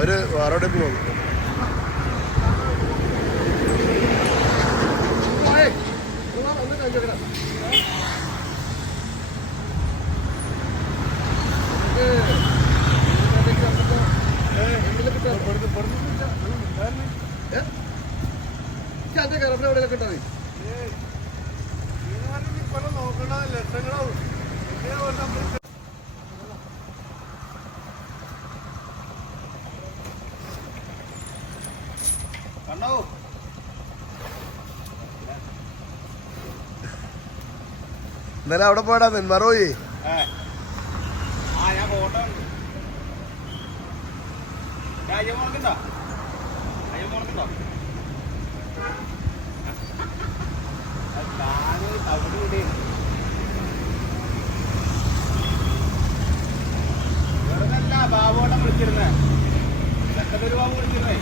അവർ എവിടെ പോകും കണ്ടോ ഇന്നലെ അവിടെ പോയടാ നോക്കണ പോയി താന് അവിടെ പോയടാ അല്ല ബാബുവോട്ടം വിളിച്ചിരുന്നേ. ബാബു വിളിച്ചിരുന്നേ.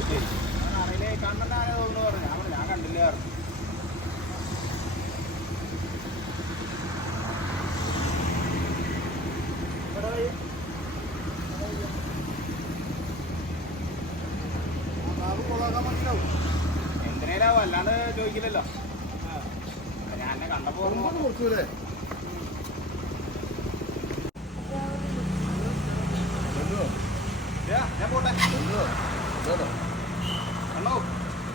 ഞാൻ അറിയില്ലേ കണ്ണന്റെ ആന തോന്നുന്നു പറഞ്ഞു ഞാൻ പറഞ്ഞു, ഞാൻ കണ്ടില്ല പറഞ്ഞു എന്തിനേലാവും അല്ലാണ്ട് ചോദിക്കില്ലല്ലോ ഞാൻ എന്നെ കണ്ടപ്പോ വന്നു. ഞാൻ പോട്ടെ.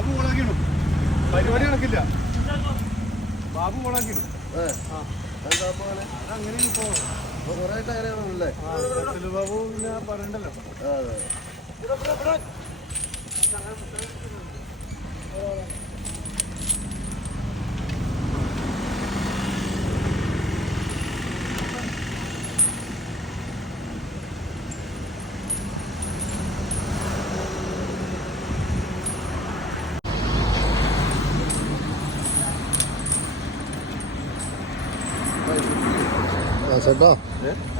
ബാബു കൊളാക്കിടും പരിപാടി നടക്കില്ല. ബാബു കൊളാക്കിടും അങ്ങനെ ഇപ്പോ ബാബു പിന്നെ പറയണ്ടല്ലോ. ചേട്ടാ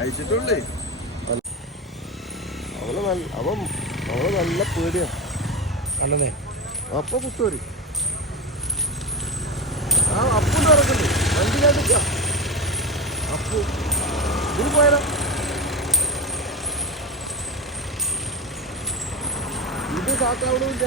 അയച്ചിട്ടുള്ളേ. അവൾ നല്ല അവൻ അവൾ നല്ല പേടിയാ. അല്ലേ അപ്പൊ കുത്തോര് ആ അപ്പുണ്ട് ഇറക്കുന്നു വണ്ടി കാണിക്ക. അപ്പു. ഇതിന് പോയാലോ? ഇത് കാക്കാവണമില്ല